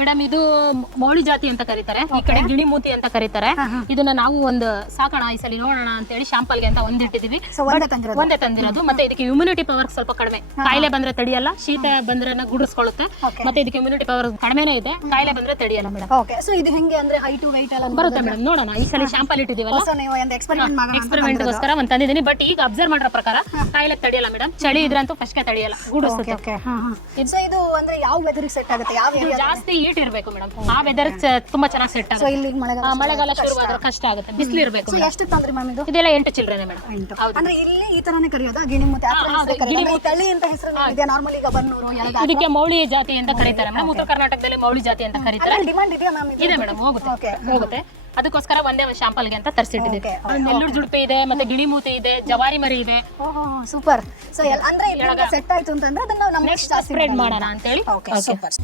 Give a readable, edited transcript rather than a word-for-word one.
Madam ಇದು ಮೌಳಿ ಜಾತಿ ಅಂತ ಕರೀತಾರೆ, ಈ ಕಡೆ ಗಿಣಿಮೂತಿ ಅಂತ ಕರೀತಾರೆ. ಇದನ್ನ ನಾವು ಒಂದು ಸಾಕೋಣ ಈ ಸಲ ನೋಡೋಣ ಅಂತ ಹೇಳಿ ಶಾಂಪಲ್ಗೆ ಅಂತ ಒಂದಿಟ್ಟಿದೀವಿ. ಒಂದೇ ತಂದಿರೋದು. ಮತ್ತೆ ಇದಕ್ಕೆ ಇಮ್ಯುನಿಟಿ ಪವರ್ ಸ್ವಲ್ಪ ಕಡಿಮೆ, ಕಾಯಿಲೆ ಬಂದ್ರೆ ತಡಿಯಲ್ಲ, ಶೀತ ಬಂದ್ರೆ ಗುಡಿಸ್ಕೊಳ್ಳುತ್ತೆ. ಮತ್ತೆ ಇದಕ್ಕೆ ಇಮ್ಯುನಿಟಿ ಪವರ್ ಕಡಿಮೆನೇ ಇದೆ, ಕಾಯಿಲೆ ಬಂದ್ರೆ ತಡಿಯಲ್ಲ ಮೇಡಮ್. ಇದು ಹೆಂಗೆ ಅಂದ್ರೆ ಹೈಟ್ weight ಎಲ್ಲ ಬರುತ್ತೆ ಮೇಡಮ್. ನೋಡೋಣ ಈ ಸಲ ಶಾಂಪಲ್ ಇಟ್ಟಿದೀವಲ್ಲ, ಎಕ್ಸ್ಪೆರಿಮೆಂಟ್ ಗೋಸ್ಕರ ಒಂದ್ ತಂದಿದ್ದೀನಿ. ಬಟ್ ಈಗ ಅಬ್ಸರ್ವ್ ಮಾಡೋ ಪ್ರಕಾರ ಕಾಯಿಲೆ ತಡಿಯಲ್ಲ ಮೇಡಮ್. ಚಳಿ ಇದ್ರಂತೂ ಫಸ್ಟ್ ತಡಿಯಲ್ಲ, ಗುಡಿಸುತ್ತೆ. ಇದು ಅಂದ್ರೆ ಯಾವ ವೆದರ್ ಸೆಟ್ ಆಗುತ್ತೆ? ಯಾವ ಏರಿಯಾ ಜಾಸ್ತಿ ಹೀಟ್ ಇರಬೇಕು ಮೇಡಮ್, ಆ ವೆದರ್ ತುಂಬಾ ಚೆನ್ನಾಗಿ ಸೆಟ್ ಆಗುತ್ತೆ. ಇಲ್ಲಿ ಮಳೆಗಾಲ ಶುರುವಾದ್ರೆ ಕಷ್ಟ ಆಗುತ್ತೆ, ಬಿಸಿಲು ಇರಬೇಕು. ಎಷ್ಟು ತಂದ್ರಿ ಮ್ಯಾಮ್ ಇದು? ಇದೆಲ್ಲ 8 ಚಿಲ್ಡ್ರನ್ ಮೇಡಮ್. ಅಂದ್ರೆ ಇಲ್ಲಿ ಈ ತರಾನೇ ಕರೆಯೋದಾ ಗಿಣಿಮೂತಿ? ತಳಿ ಅಂತ ಹೆಸರು ಇದೆ ನಾರ್ಮಲ್. ಈಗ ಬನ್ನೂರು ಇದಕ್ಕೆ ಮೌಳಿ ಜಾತಿ ಅಂತ ಕರೀತಾರೆ ಮೇಡಮ್. ಉತ್ತರ ಕರ್ನಾಟಕದಲ್ಲಿ ಮೌಳಿ ಜಾತಿ ಅಂತ ಕರೀತಾರೆ. ಡಿಮಾಂಡ್ ಇದೆಯಾ ಮ್ಯಾಮ್? ಇದೆ ಮೇಡಮ್, ಹೋಗುತ್ತೆ. ಅದಕ್ಕೋಸ್ಕರ ಒಂದೇ ಶಾಂಪಲ್ಗೆ ಅಂತ ತರಿಸಿಟ್ಟಿದ್ದೀವಿ. ನೆಲ್ಲೂರು ಜುಡುಪಿ ಇದೆ, ಮತ್ತೆ ಗಿಣಿಮೂತಿ ಇದೆ, ಜವಾರಿ ಮರಿ ಇದೆ. ಸೂಪರ್. ಸೊ ಅಂದ್ರೆ ಸೆಟ್ ಆಯ್ತು ಅಂತಂದ್ರೆ ಅದನ್ನ ನಾವು ನೆಕ್ಸ್ಟ್ ಸ್ಪ್ರೆಡ್ ಮಾಡೋಣ ಅಂತ ಹೇಳಿ. ಸೂಪರ್.